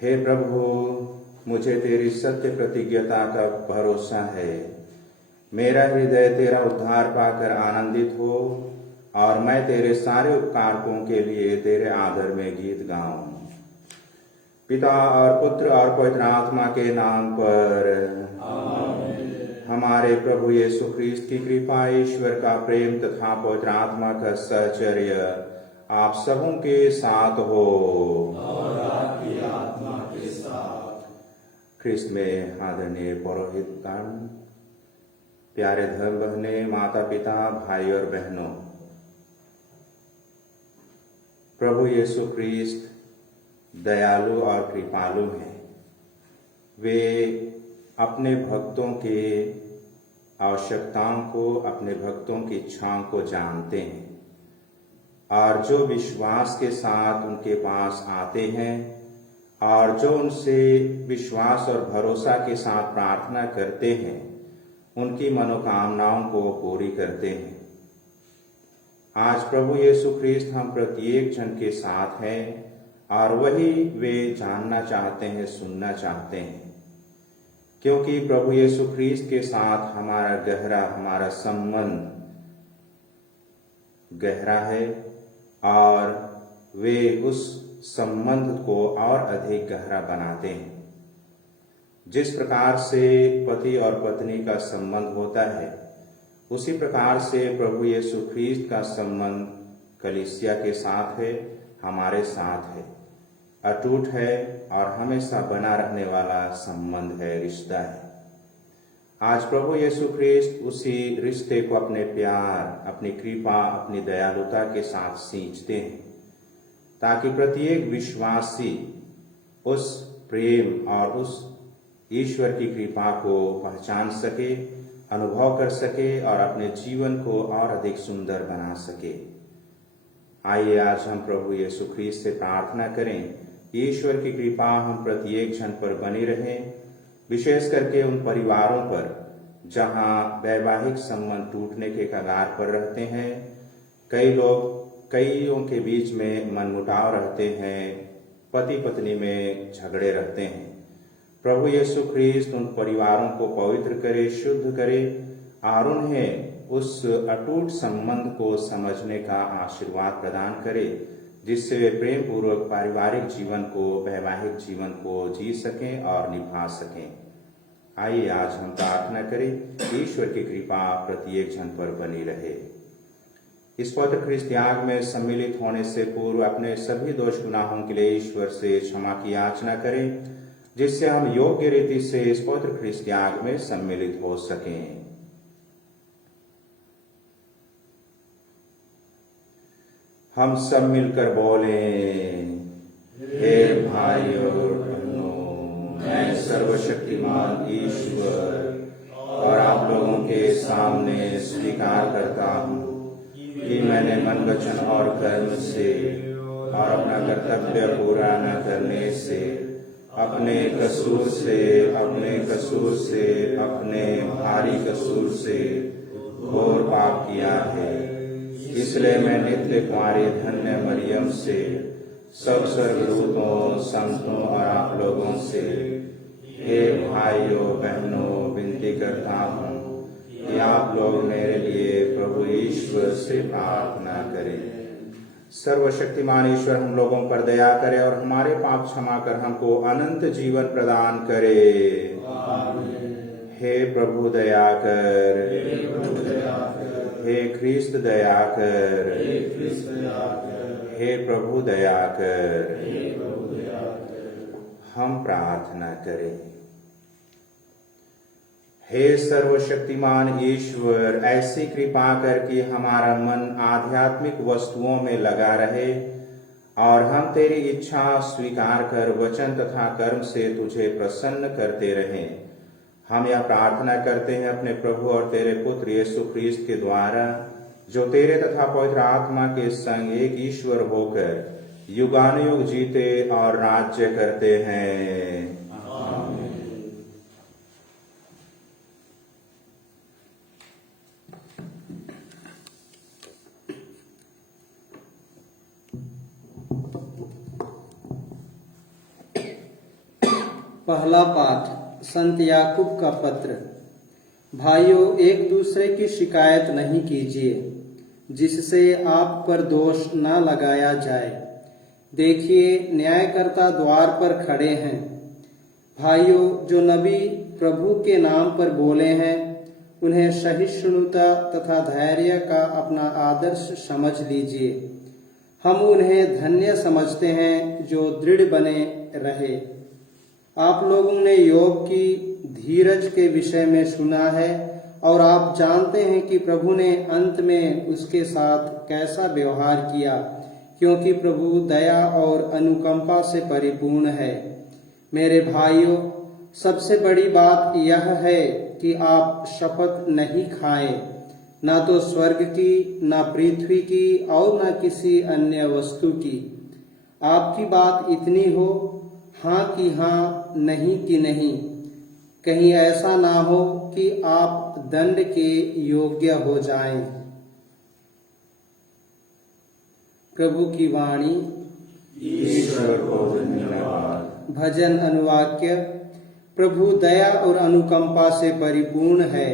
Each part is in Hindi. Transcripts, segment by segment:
हे प्रभु, मुझे तेरी सत्य प्रतिज्ञता का भरोसा है। मेरा हृदय तेरा उद्धार पाकर आनंदित हो और मैं तेरे सारे उपकारकों के लिए तेरे आदर में गीत गाऊं। पिता और पुत्र और पवित्र आत्मा के नाम पर आमीन। हमारे प्रभु यीशु ख्रीस्त की कृपा, ईश्वर का प्रेम तथा पवित्र आत्मा का सहचर्य आप सबों के साथ हो और आपकी आत्मा के साथ। ख्रीस्त में आदरणीय पौरोहितगण, प्यारे धर्म बहने, माता पिता, भाई और बहनों, प्रभु यीशु ख्रीस्त दयालु और कृपालु हैं। वे अपने भक्तों के आवश्यकताओं को, अपने भक्तों की इच्छाओं को जानते हैं और जो विश्वास के साथ उनके पास आते हैं और जो उनसे विश्वास और भरोसा के साथ प्रार्थना करते हैं, उनकी मनोकामनाओं को पूरी करते हैं। आज प्रभु यीशु ख्रीस्त हम प्रत्येक जन के साथ हैं और वही वे जानना चाहते हैं, सुनना चाहते हैं, क्योंकि प्रभु यीशु ख्रीस्त के साथ हमारा संबंध गहरा है और वे उस संबंध को और अधिक गहरा बनाते हैं। जिस प्रकार से पति और पत्नी का संबंध होता है, उसी प्रकार से प्रभु यीशु ख्रीस्त का संबंध कलीसिया के साथ है, हमारे साथ है, अटूट है और हमेशा बना रहने वाला संबंध है, रिश्ता है। आज प्रभु यीशु ख्रीस्त उसी रिश्ते को अपने प्यार, अपनी कृपा, अपनी दयालुता के साथ सींचते हैं, ताकि प्रत्येक विश्वासी उस प्रेम और उस ईश्वर की कृपा को पहचान सके, अनुभव कर सके और अपने जीवन को और अधिक सुंदर बना सके। आइए आज हम प्रभु यीशु ख्रीस्त से प्रार्थना करें, ईश्वर की कृपा हम प्रत्येक जन पर बनी रहे, विशेष करके उन परिवारों पर जहां वैवाहिक संबंध टूटने के कगार पर रहते हैं। कईयों के बीच में मनमुटाव रहते हैं, पति पत्नी में झगड़े रहते हैं। प्रभु यीशु ख्रीस्त उन परिवारों को पवित्र करे, शुद्ध करे और उन्हें उस अटूट संबंध को समझने का आशीर्वाद प्रदान करे, जिससे वे प्रेम पूर्वक पारिवारिक जीवन को, वैवाहिक जीवन को जी सकें और निभा सकें। आइए आज हम प्रार्थना करें, ईश्वर की कृपा प्रत्येक जन पर बनी रहे। इस पवित्र ख्रीस्त याग में सम्मिलित होने से पूर्व अपने सभी दोष गुनाहों के लिए ईश्वर से क्षमा की याचना करें, जिससे हम योग्य रीति से इस पवित्र ख्रीस्त याग में सम्मिलित हो सकें। हम सब मिलकर बोलें, हे भाई और बहनों, मैं सर्वशक्तिमान ईश्वर और आप लोगों के सामने स्वीकार करता हूँ कि मैंने मन, वचन और कर्म से और अपना कर्तव्य पूरा न करने से, अपने कसूर से, अपने भारी कसूर से घोर पाप किया है। इसलिए मैं नित्य कुंवारी धन्य मरियम से, सब स्वर्गदूतों, संतों और आप लोगों से, हे भाइयों बहनों, विनती करता हूँ कि आप लोग मेरे लिए प्रभु ईश्वर से प्रार्थना करें। सर्वशक्तिमान ईश्वर हम लोगों पर दया करे और हमारे पाप क्षमा कर हमको अनंत जीवन प्रदान करे। हे प्रभु दया कर, हे ख्रिस्त दया कर, हे प्रभु दया कर। हम प्रार्थना करें। हे सर्वशक्तिमान ईश्वर, ऐसी कृपा कर कि हमारा मन आध्यात्मिक वस्तुओं में लगा रहे और हम तेरी इच्छा स्वीकार कर वचन तथा कर्म से तुझे प्रसन्न करते रहें। हम यह प्रार्थना करते हैं अपने प्रभु और तेरे पुत्र यीशु ख्रीस्त के द्वारा, जो तेरे तथा पवित्र आत्मा के संग एक ईश्वर होकर युगानुयुग जीते और राज्य करते हैं। पहला पाठ संत याकूब का पत्र। भाइयों, एक दूसरे की शिकायत नहीं कीजिए, जिससे आप पर दोष न लगाया जाए। देखिए, न्यायकर्ता द्वार पर खड़े हैं। भाइयों, जो नबी प्रभु के नाम पर बोले हैं, उन्हें सहिष्णुता तथा धैर्य का अपना आदर्श समझ लीजिए। हम उन्हें धन्य समझते हैं जो दृढ़ बने रहे। आप लोगों ने योग की धीरज के विषय में सुना है और आप जानते हैं कि प्रभु ने अंत में उसके साथ कैसा व्यवहार किया, क्योंकि प्रभु दया और अनुकंपा से परिपूर्ण है। मेरे भाइयों, सबसे बड़ी बात यह है कि आप शपथ नहीं खाएं, ना तो स्वर्ग की, ना पृथ्वी की और ना किसी अन्य वस्तु की। आपकी बात इतनी हो, हाँ कि हाँ, नहीं कि नहीं। कहीं ऐसा ना हो कि आप दंड के योग्य हो जाएं। प्रभु की वाणी। ईश्वर को धन्यवाद। भजन अनुवाक्य। प्रभु दया और अनुकंपा से परिपूर्ण है।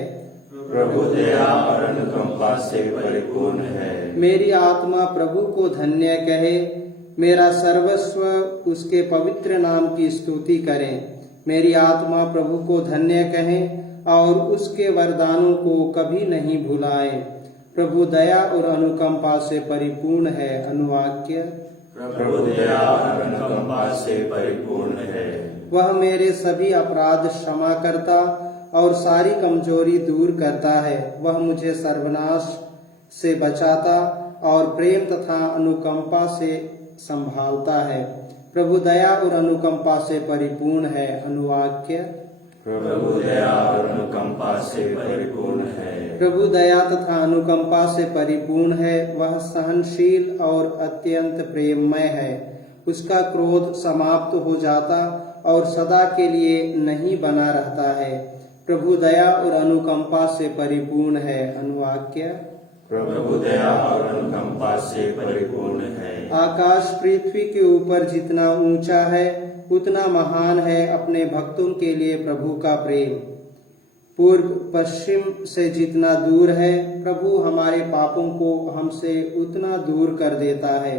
प्रभु दया और अनुकंपा से परिपूर्ण है। मेरी आत्मा प्रभु को धन्य कहे, मेरा सर्वस्व उसके पवित्र नाम की स्तुति करें। मेरी आत्मा प्रभु को धन्य कहे और उसके वरदानों को कभी नहीं भुलाए। प्रभु दया और अनुकंपा से परिपूर्ण है। अनुवाक्य। प्रभु दया और अनुकंपा से परिपूर्ण है। वह मेरे सभी अपराध क्षमा करता और सारी कमजोरी दूर करता है। वह मुझे सर्वनाश से बचाता और प्रेम तथा अनुकंपा से संभालता है। प्रभु दया और अनुकंपा से परिपूर्ण है। अनुवाक्य। प्रभु दया और अनुकंपा से परिपूर्ण है। प्रभु दया तथा अनुकंपा से परिपूर्ण है। वह सहनशील और अत्यंत प्रेममय है। उसका क्रोध समाप्त हो जाता और सदा के लिए नहीं बना रहता है। प्रभु दया और अनुकंपा से परिपूर्ण है। अनुवाक्य। प्रभु दया और अनुकंपा से परिपूर्ण है। आकाश पृथ्वी के ऊपर जितना ऊंचा है, उतना महान है अपने भक्तों के लिए प्रभु का प्रेम। पूर्व पश्चिम से जितना दूर है, प्रभु हमारे पापों को हमसे उतना दूर कर देता है।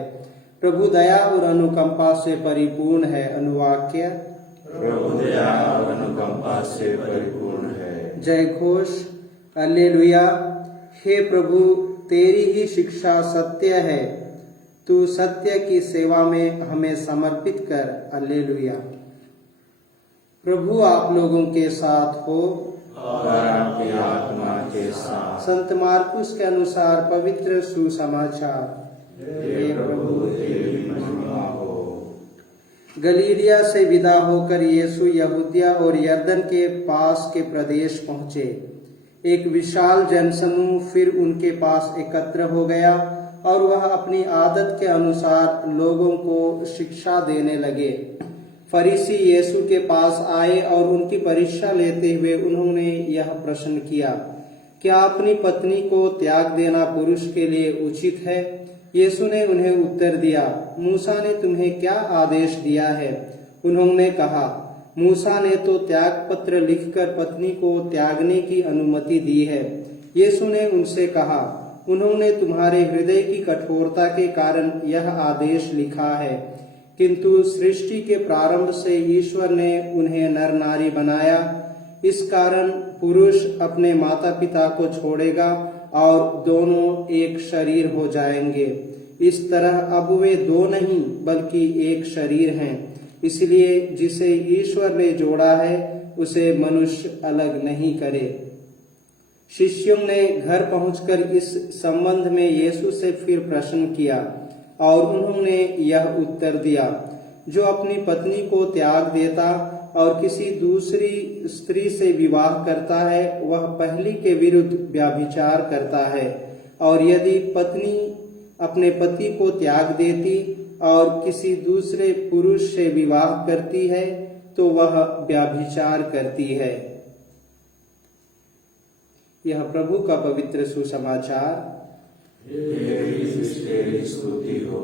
प्रभु दया और अनुकंपा से परिपूर्ण है। अनुवाक्य। प्रभु दया और अनुकंपा से परिपूर्ण है। जय घोष। हालेलुया। हे प्रभु, तेरी ही शिक्षा सत्य है। तू सत्य की सेवा में हमें समर्पित कर। हालेलुया। प्रभु आप लोगों के साथ हो और आपकी आत्मा के साथ। संत मार्कुस के अनुसार पवित्र सुसमाचार। हे प्रभु, तेरी महिमा हो। गलीलिया से विदा होकर यीशु यहूदिया और यरदन के पास के प्रदेश पहुंचे। एक विशाल जनसमूह फिर उनके पास एकत्र हो गया और वह अपनी आदत के अनुसार लोगों को शिक्षा देने लगे। फरीसी यीशु के पास आए और उनकी परीक्षा लेते हुए उन्होंने यह प्रश्न किया, क्या अपनी पत्नी को त्याग देना पुरुष के लिए उचित है? यीशु ने उन्हें उत्तर दिया, मूसा ने तुम्हें क्या आदेश दिया है? उन्होंने कहा, मूसा ने तो त्याग पत्र लिखकर पत्नी को त्यागने की अनुमति दी है। यीशु ने उनसे कहा, उन्होंने तुम्हारे हृदय की कठोरता के कारण यह आदेश लिखा है, किंतु सृष्टि के प्रारंभ से ईश्वर ने उन्हें नर नारी बनाया। इस कारण पुरुष अपने माता पिता को छोड़ेगा और दोनों एक शरीर हो जाएंगे। इस तरह अब वे दो नहीं बल्कि एक शरीर हैं। इसलिए जिसे ईश्वर ने जोड़ा है उसे मनुष्य अलग नहीं करे। शिष्यों ने घर पहुंचकर इस संबंध में यीशु से फिर प्रश्न किया और उन्होंने यह उत्तर दिया, जो अपनी पत्नी को त्याग देता और किसी दूसरी स्त्री से विवाह करता है वह पहली के विरुद्ध व्यभिचार करता है, और यदि पत्नी अपने पति को त्याग देती और किसी दूसरे पुरुष से विवाह करती है तो वह व्यभिचार करती है। यह प्रभु का पवित्र सुसमाचार। तेरी स्तुति हो।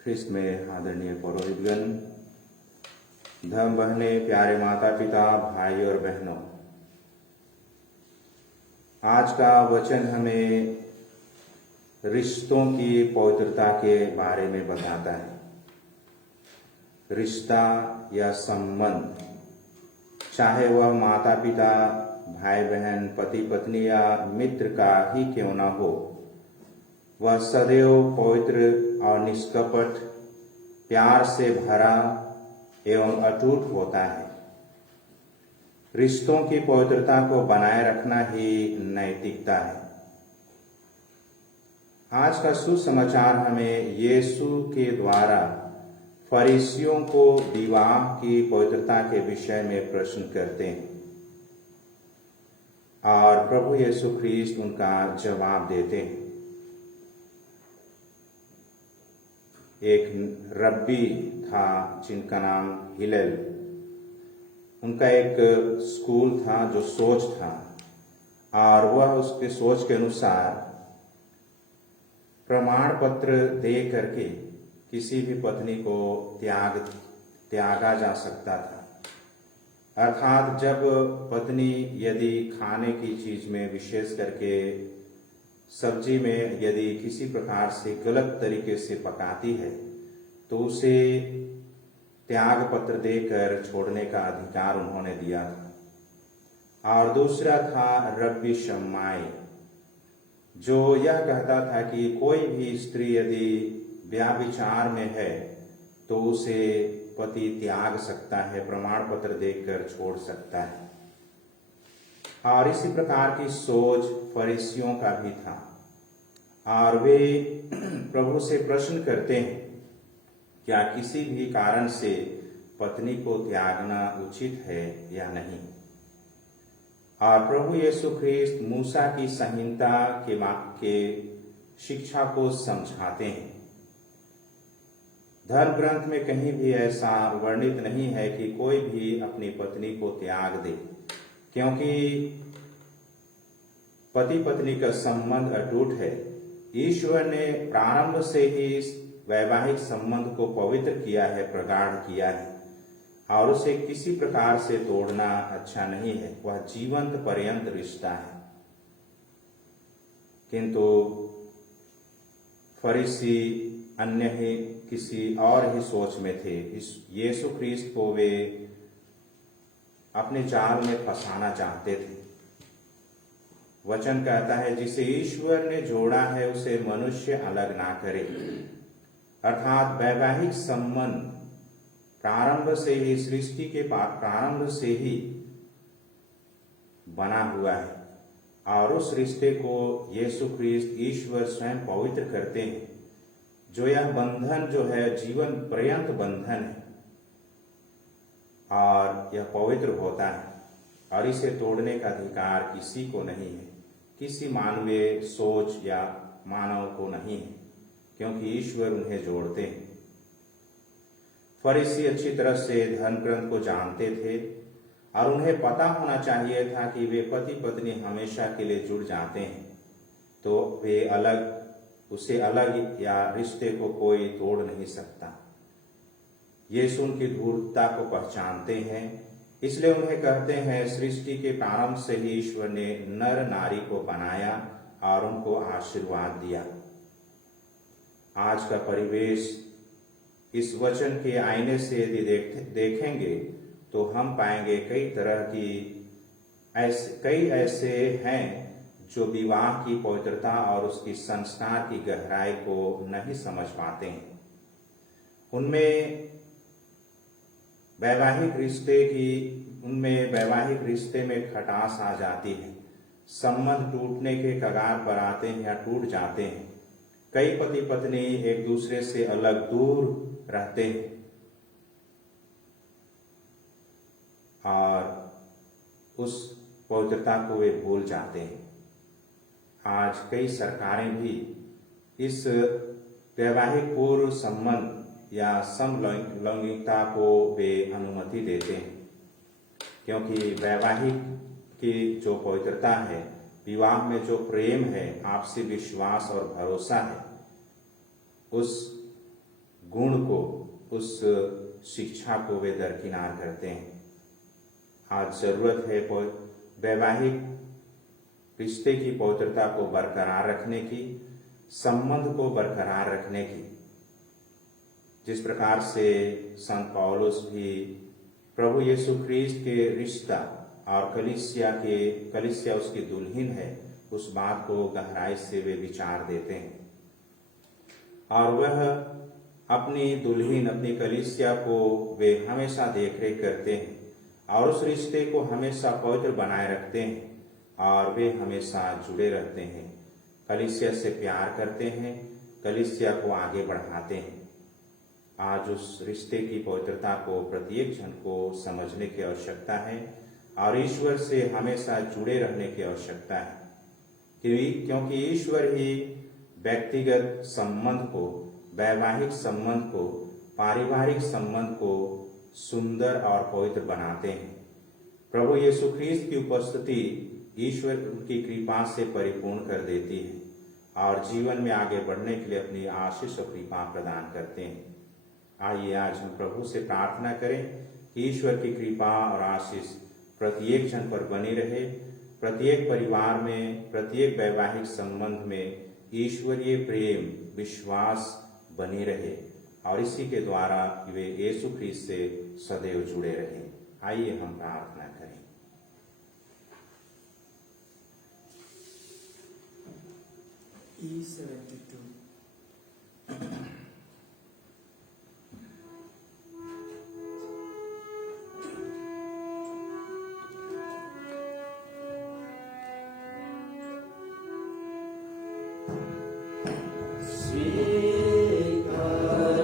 ख्रिस्त में आदरणीय पौरोहितगण, धर्म बहने, प्यारे माता पिता, भाई और बहनों, आज का वचन हमें रिश्तों की पवित्रता के बारे में बताता है। रिश्ता या संबंध, चाहे वह माता पिता, भाई बहन, पति पत्नी या मित्र का ही क्यों न हो, वह सदैव पवित्र और निष्कपट, प्यार से भरा एवं अटूट होता है। रिश्तों की पवित्रता को बनाए रखना ही नैतिकता है। आज का सुसमाचार हमें यीशु के द्वारा फरीसियों को विवाह की पवित्रता के विषय में प्रश्न करते हैं और प्रभु यीशु ख्रीस्त उनका जवाब देते हैं। एक रब्बी था जिनका नाम हिलेल, उनका एक स्कूल था जो सोच था, और वह उसके सोच के अनुसार प्रमाण पत्र दे करके किसी भी पत्नी को त्यागा जा सकता था। अर्थात जब पत्नी यदि खाने की चीज में, विशेष करके सब्जी में, यदि किसी प्रकार से गलत तरीके से पकाती है तो उसे त्याग पत्र देकर छोड़ने का अधिकार उन्होंने दिया था। और दूसरा था रब्बी शम्माई, जो यह कहता था कि कोई भी स्त्री यदि व्यभिचार में है तो उसे पति त्याग सकता है, प्रमाण पत्र देकर छोड़ सकता है। और इसी प्रकार की सोच फरीसियों का भी था, और वे प्रभु से प्रश्न करते हैं, क्या किसी भी कारण से पत्नी को त्यागना उचित है या नहीं। और प्रभु यीशु ख्रीस्त मूसा की संहिता के शिक्षा को समझाते हैं। धर्म ग्रंथ में कहीं भी ऐसा वर्णित नहीं है कि कोई भी अपनी पत्नी को त्याग दे, क्योंकि पति पत्नी का संबंध अटूट है। ईश्वर ने प्रारंभ से ही इस वैवाहिक संबंध को पवित्र किया है, प्रगाढ़ किया है, और उसे किसी प्रकार से तोड़ना अच्छा नहीं है। वह जीवंत पर्यंत रिश्ता है। किंतु फरीसी अन्य ही किसी और ही सोच में थे। इस यीशु ख्रीस्त को वे अपने जाल में फंसाना चाहते थे। वचन कहता है, जिसे ईश्वर ने जोड़ा है उसे मनुष्य अलग ना करे। अर्थात वैवाहिक संबंध प्रारंभ से ही, सृष्टि के प्रारंभ से ही बना हुआ है, और उस रिश्ते को यीशु ख्रीस्त ईश्वर स्वयं पवित्र करते हैं। जो यह बंधन जो है जीवन पर्यंत बंधन है। और यह पवित्र होता है और इसे तोड़ने का अधिकार किसी को नहीं है, किसी मानवीय सोच या मानव को नहीं है, क्योंकि ईश्वर उन्हें जोड़ते हैं। फरीसी अच्छी तरह से धर्म ग्रंथ को जानते थे और उन्हें पता होना चाहिए था कि वे पति पत्नी हमेशा के लिए जुड़ जाते हैं, तो वे उसे अलग या रिश्ते को कोई तोड़ नहीं सकता। यीशु उनकी धूर्तता को पहचानते हैं, इसलिए उन्हें कहते हैं, सृष्टि के प्रारंभ से ही ईश्वर ने नर नारी को बनाया और उनको आशीर्वाद दिया। आज का परिवेश इस वचन के आईने से यदि देखेंगे तो हम पाएंगे कई ऐसे हैं जो विवाह की पवित्रता और उसकी संस्कार की गहराई को नहीं समझ पाते हैं। उनमें वैवाहिक रिश्ते में खटास आ जाती है, संबंध टूटने के कगार पर आते हैं या टूट जाते हैं। कई पति पत्नी एक दूसरे से अलग दूर रहते हैं और उस पवित्रता को वे भूल जाते हैं। आज कई सरकारें भी इस वैवाहिक पूर्व संबंध या समलैंगिकता को वे अनुमति देते हैं, क्योंकि वैवाहिक की जो पवित्रता है, विवाह में जो प्रेम है, आपसी विश्वास और भरोसा है, उस गुण को, उस शिक्षा को वे दरकिनार करते हैं। आज जरूरत है वैवाहिक रिश्ते की पवित्रता को बरकरार रखने की, संबंध को बरकरार रखने की। जिस प्रकार से संत पौलुस भी प्रभु यीशु ख्रीस्त के रिश्ता और कलीसिया उसकी दुल्हन है, उस बात को गहराई से वे विचार देते हैं और वह अपनी दुल्हन, अपनी कलीसिया को वे हमेशा देखरेख करते हैं और उस रिश्ते को हमेशा पवित्र बनाए रखते हैं और वे हमेशा जुड़े रहते हैं। कलीसिया से प्यार करते हैं, कलीसिया को आगे बढ़ाते हैं। आज उस रिश्ते की पवित्रता को प्रत्येक जन को समझने की आवश्यकता है और ईश्वर से हमेशा जुड़े रहने की आवश्यकता है, क्योंकि ईश्वर ही व्यक्तिगत संबंध को, वैवाहिक संबंध को, पारिवारिक संबंध को सुंदर और पवित्र बनाते हैं। प्रभु यीशु ख्रीस्त की उपस्थिति ईश्वर उनकी कृपा से परिपूर्ण कर देती है और जीवन में आगे बढ़ने के लिए अपनी आशीष और कृपा प्रदान करते हैं। आइए आज हम प्रभु से प्रार्थना करें कि ईश्वर की कृपा और आशीष प्रत्येक जन पर बनी रहे, प्रत्येक परिवार में, प्रत्येक वैवाहिक संबंध में ईश्वरीय प्रेम, विश्वास बनी रहे और इसी के द्वारा वे यीशु ख्रीस्त से सदैव जुड़े रहे। आइए हम प्रार्थना करें। E72 Sweet God,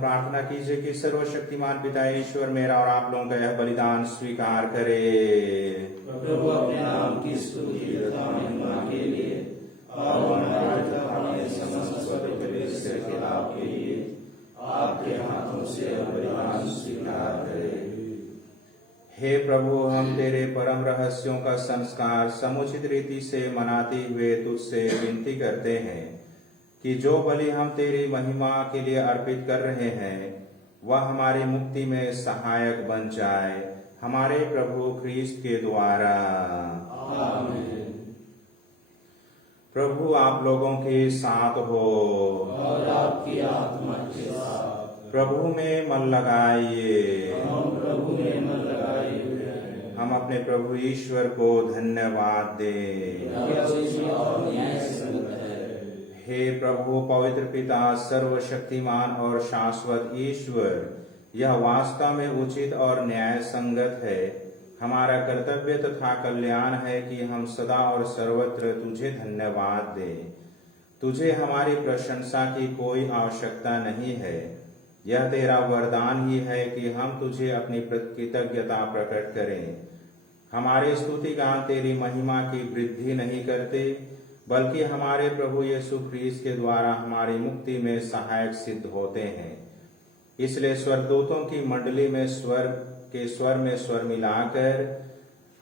प्रार्थना कीजिए कि सर्वशक्तिमान पिता ईश्वर मेरा और आप लोगों का यह बलिदान स्वीकार करे। प्रभु अपने नाम की स्तुति तथा महिमा के लिए और हमारे तथा अपने समस्त स्वर्ग कलीसिया के लाभ के लिए आपके हाथों से यह बलिदान स्वीकार करे। हे प्रभु, हम तेरे परम रहस्यों का संस्कार समुचित रीति से मनाते हुए तुझसे विनती करते हैं कि जो बलि हम तेरी महिमा के लिए अर्पित कर रहे हैं वह हमारी मुक्ति में सहायक बन जाए, हमारे प्रभु ख्रीस्त के द्वारा। आमीन। प्रभु आप लोगों के साथ हो और आपकी आत्मा के साथ। प्रभु में मन लगाइए। हम प्रभु में मन लगाए हुए हैं। हम अपने प्रभु ईश्वर को धन्यवाद दें। यह उचित और न्यायसंगत है। हे प्रभु पवित्र पिता सर्वशक्तिमान और शाश्वत ईश्वर, यह वास्तव में उचित और न्याय संगत है। हमारा कर्तव्य तथा कल्याण है कि हम सदा और सर्वत्र तुझे धन्यवाद दें। तुझे हमारी प्रशंसा की कोई आवश्यकता नहीं है। यह तेरा वरदान ही है कि हम तुझे अपनी कृतज्ञता प्रकट करें। हमारे स्तुति गान तेरी महिमा की वृद्धि नहीं करते, बल्कि हमारे प्रभु यीशु ख्रीस्त के द्वारा हमारी मुक्ति में सहायक सिद्ध होते हैं। इसलिए स्वर्गदूतों की मंडली में स्वर में मिलाकर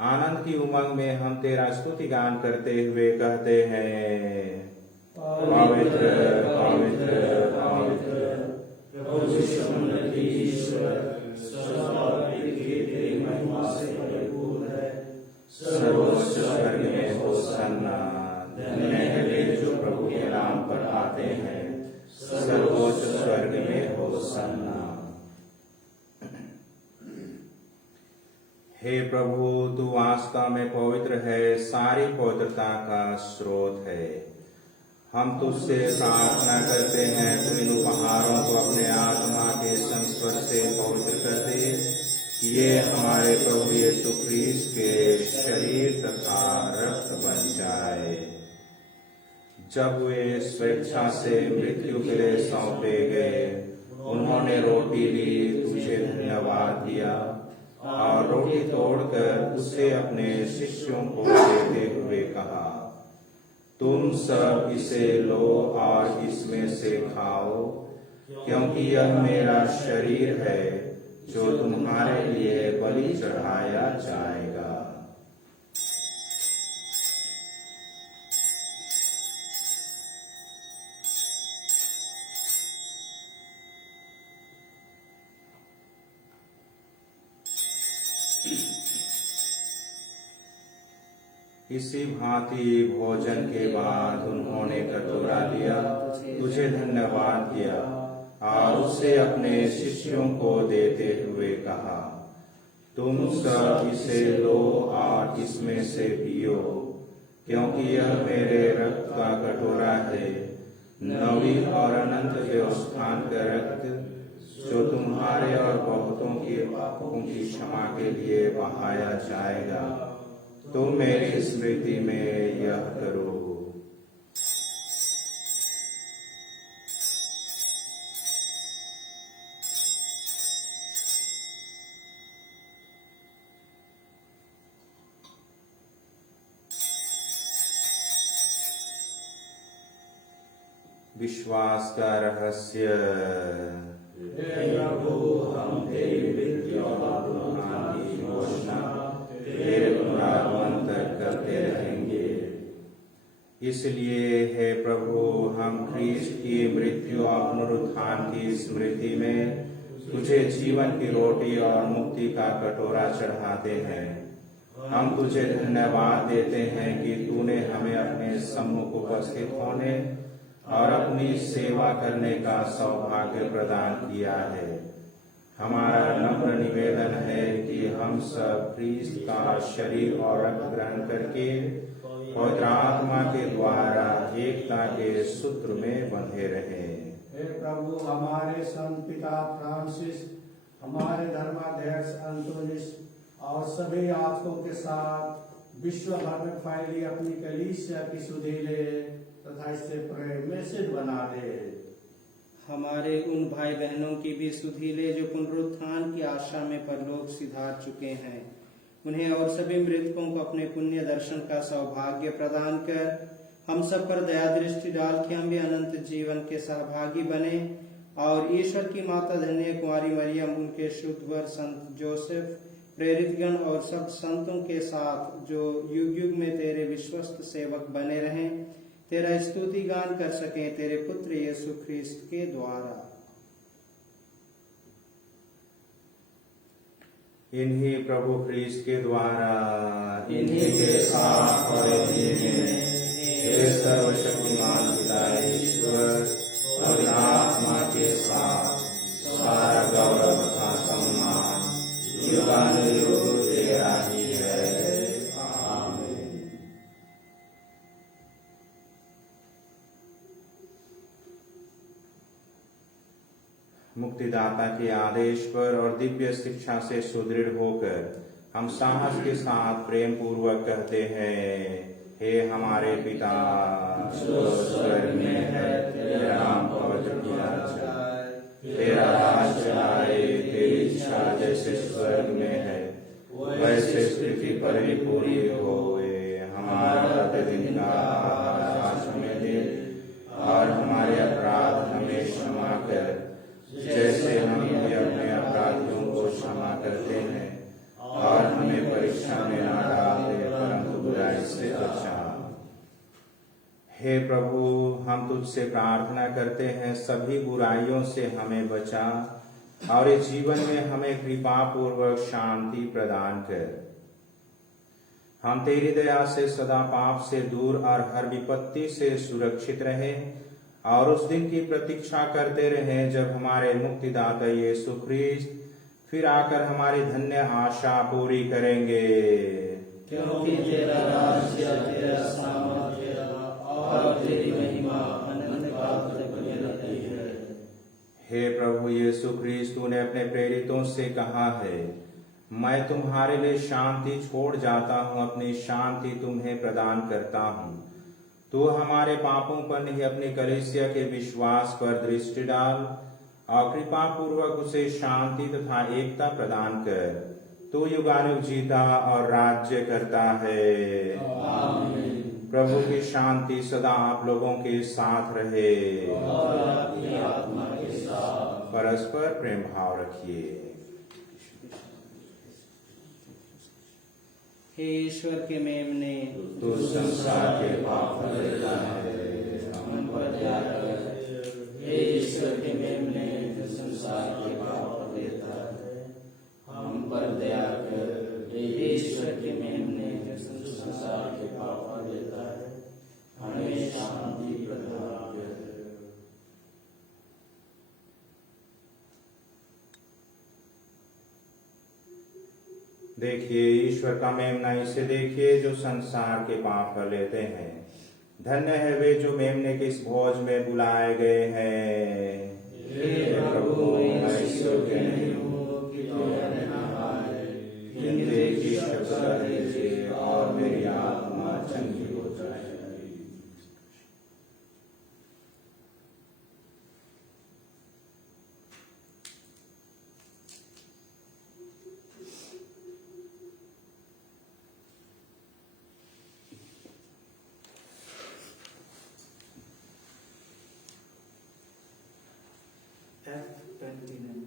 आनंद की उमंग में हम तेरा स्तुति गान करते हुए कहते हैं, पवित्र पवित्र पवित्र प्रभु सर्वोन्नत ईश्वर, सर्वव्यापी तेरी महिमा से परिपूर्ण है। सर्वोच्च स्वर्ग में होसन्ना। धन्य है वे जो प्रभु के नाम पर आते हैं। सर्वोच्च स्वर्ग में होसन्ना। हे प्रभु, तू वास्तव में पवित्र है, सारी पवित्रता का स्रोत है। हम तुझसे प्रार्थना करते हैं, तू इन उपहारों को अपने आत्मा के संस्पर्श से पवित्र कर दे, कि ये हमारे प्रभु यीशु ख्रीस्त के शरीर तथा रक्त बन जाए। जब वे स्वेच्छा से मृत्यु के लिए सौंपे गए, उन्होंने रोटी ली, तुझे धन्यवाद दिया और रोटी तोड़कर उसे अपने शिष्यों को देते हुए कहा, तुम सब इसे लो और इसमें से खाओ, क्योंकि यह मेरा शरीर है जो तुम्हारे लिए बलि चढ़ाया जाएगा। इसी भांति भोजन के बाद उन्होंने कटोरा लिया, तुझे धन्यवाद दिया और उसे अपने शिष्यों को देते हुए कहा, तुम सब इसे लो और इसमें से पियो, क्योंकि यह मेरे रक्त का कटोरा है, नवी और अनंत व्यवस्थान का रक्त, जो तुम्हारे और बहुतों के पापों की क्षमा के लिए बहाया जाएगा। तुम मेरी स्मृति में यह करो। विश्वास का रहस्य। हे प्रभु, हम तेरी मृत्यु और पुनरुत्थान की घोषणा तेरे पुनरागमन तक करते रहेंगे। इसलिए हे प्रभु, हम ख्रीस्त की मृत्यु और पुनरुत्थान की स्मृति में तुझे जीवन की रोटी और मुक्ति का कटोरा चढ़ाते हैं। हम तुझे धन्यवाद देते हैं कि तूने हमें अपने सम्मुख उपस्थित होने और अपनी सेवा करने का सौभाग्य प्रदान किया है। हमारा नम्र निवेदन है कि हम सब ख्रीस्त का शरीर और रक्त ग्रहण करके पवित्र आत्मा के द्वारा एकता के सूत्र में बंधे रहें। हे प्रभु, हमारे संत पिता फ्रांसिस, हमारे धर्माध्यक्ष अंतोनिस और सभी याजकों के साथ विश्व भर में फैली अपनी कलीसिया की सुधीले तथा इससे प्रेम में सिद्ध बना दे। हमारे उन भाई बहनों की भी सुधि ले जो पुनरुत्थान की आशा में परलोक सिधार चुके हैं। उन्हें और सभी मृतकों को अपने पुण्य दर्शन का सौभाग्य प्रदान कर हम सब पर दया दृष्टि डाल के हम भी अनंत जीवन के सहभागी बने और ईश्वर की माता धन्य कुमारी मरियम, उनके शुद्ध वर संत जोसेफ, प्रेरितगण और सब संतों के साथ जो युग युग में तेरे विश्वस्त सेवक बने रहें, तेरा स्तुति गान कर सकें तेरे पुत्र यीशु ख्रिस्त के द्वारा। इन्हीं प्रभु ख्रिस्त के द्वारा, इन्हीं के साथ और इन्हीं में हे सर्वशक्तिमान पिता ईश्वर और आत्मा के साथ सारा गौरव तथा सम्मान युगानुयुग तेरा ही है। आमीन। मुक्तिदाता के आदेश पर और दिव्य शिक्षा से सुदृढ़ होकर हम साहस के साथ प्रेम पूर्वक कहते हैं, हे हमारे पिता जो स्वर्ग में है, तेरा नाम पवित्र किया जाए, तेरा राज्य आए, तेरी इच्छा जैसे स्वर्ग में है वैसे पृथ्वी पर भी पूरी होए। हमारा प्रतिदिन का आहार आज हमें दे और हमारे अपराध हमें क्षमा कर जैसे हम भी अपने अपराधियों को क्षमा करते हैं, और हमें परीक्षा में न डाल दे परंतु बुराई से बचा। हे प्रभु, हम तुझसे प्रार्थना करते हैं सभी बुराइयों से हमें बचा और इस जीवन में हमें कृपा पूर्वक शांति प्रदान कर। हम तेरी दया से सदा पाप से दूर और हर विपत्ति से सुरक्षित रहे और उस दिन की प्रतीक्षा करते रहे जब हमारे मुक्तिदाता यीशु ख्रिस्त फिर आकर हमारी धन्य आशा पूरी करेंगे। क्योंकि तेरा राज्य, तेरा सामर्थ्य और तेरी महिमा अनंत काल तक बनी रहती है। हे प्रभु यीशु ख्रिस्त, तूने अपने प्रेरितों से कहा है, मैं तुम्हारे लिए शांति छोड़ जाता हूँ, अपनी शांति तुम्हें प्रदान करता हूँ। तू हमारे पापों पर नहीं अपनी कलीसिया के विश्वास पर दृष्टि डाल और कृपा पूर्वक उसे शांति तथा एकता प्रदान कर। तू युगानुग जीता और राज्य करता है। आमीन। प्रभु की शांति सदा आप लोगों के साथ रहे और आपकी आत्मा के साथ। परस्पर प्रेम भाव रखिए। हे ईश्वर के मेमने, तू संसार के पाप लेता है, हम पर दया कर। हे ईश्वर के मेमने, जो संसार के पाप लेता है, हम पर दया कर। हे ईश्वर के मेमने, जो संसार के पाप लेता है, हमें शांति प्रदान कर। देखिए ईश्वर का मेमना, इसे देखिए जो संसार के पाप लेते हैं। धन्य है वे जो मेमने के इस भोज में बुलाए गए हैं। हे प्रभु, मैं ईश्वर के नहीं हूँ कि तू मेरे नहाए, किंतु एक ही शब्द कह दीजिए और मेरी आत्मा चंगी हो जाएगी। F29।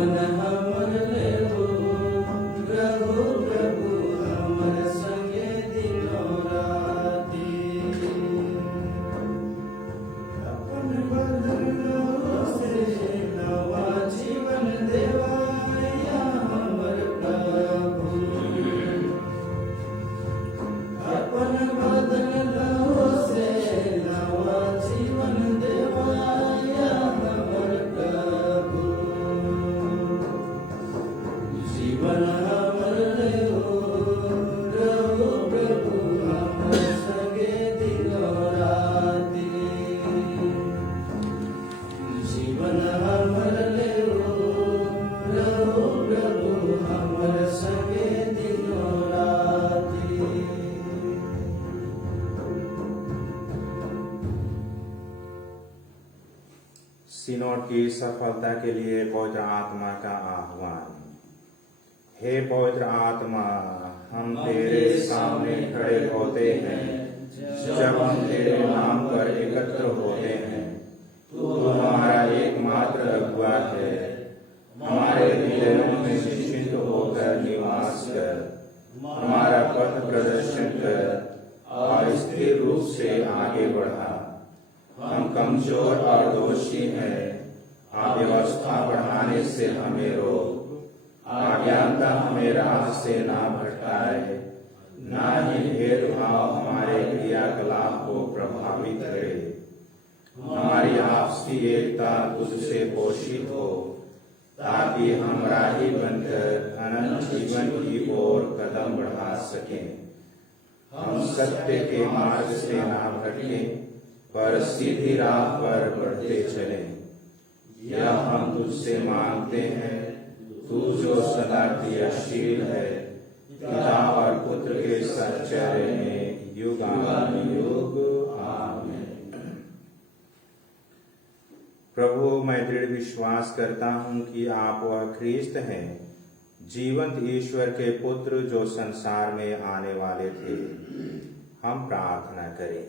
जीवन हमर ले हो प्रभु प्रभु हमर संगे दिनो राती अपन बदन लो से नवा जीवन देवाया हमर प्रभु अपन बदन लो से नवा जीवन देवाया हमर प्रभु जीवन हमर ले हो प्रभु प्रभु हमर संगे दिनो राती जीवन हमर ले हो प्रभु प्रभु हमर संगे दिनो राती सिनोड की सफलता के लिए पवित्र आत्मा का आह्वान। हे पवित्र आत्मा, हम तेरे सामने खड़े होते हैं जब हम तेरे नाम पर एकत्र होते हैं। तू हमारा एकमात्र अगुआ है। हमारे हृदयों में निश्चिंत होकर निवास कर, हमारा पथ प्रदर्शन कर और स्थिर रूप से आगे बढ़ा। हम कमजोर और दोषी हैं। अव्यवस्था बढ़ाने से हमें रोक। अज्ञानता हमें राह से ना भटकाए, ना ही भेदभाव हमारे क्रियाकलाप को प्रभावित करे। हमारी आपसी एकता तुझसे पोषित हो, ताकि हम राही बनकर अनंत जीवन की ओर कदम बढ़ा सकें। हम सत्य के मार्ग से ना भटकें, पर सीधी राह पर बढ़ते चलें। यह हम तुझसे मांगते हैं, तू जो सदा क्रियाशील है, पिता और पुत्र के सच्चर्य में युगानुयुग आमीन। प्रभु, मैं दृढ़ विश्वास करता हूँ कि आप वह ख्रीस्त हैं, जीवंत ईश्वर के पुत्र जो संसार में आने वाले थे। हम प्रार्थना करें।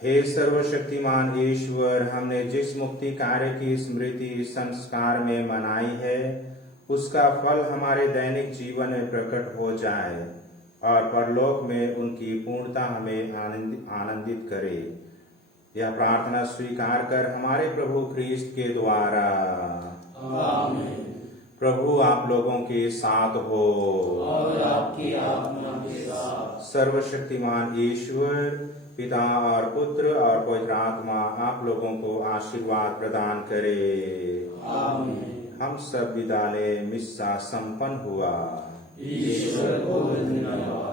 हे सर्वशक्तिमान ईश्वर, हमने जिस मुक्ति कार्य की स्मृति संस्कार में मनाई है, उसका फल हमारे दैनिक जीवन में प्रकट हो जाए और परलोक में उनकी पूर्णता हमें आनंदित करे। यह प्रार्थना स्वीकार कर हमारे प्रभु ख्रीस्त के द्वारा। आमीन। प्रभु आप लोगों के साथ हो और आपकी आत्मा के साथ। सर्वशक्तिमान ईश्वर पिता और पुत्र और पवित्र आत्मा आप लोगों को आशीर्वाद प्रदान करे। आमीन। हम सब विदा लें। मिस्सा संपन्न हुआ। ईश्वर को धन्यवाद।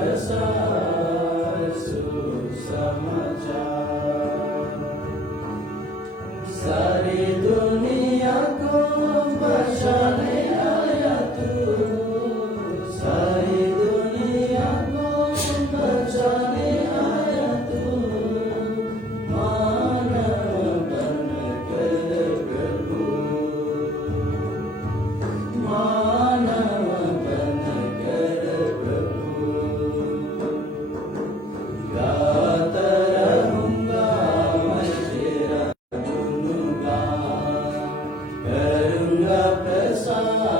प्रसार सदा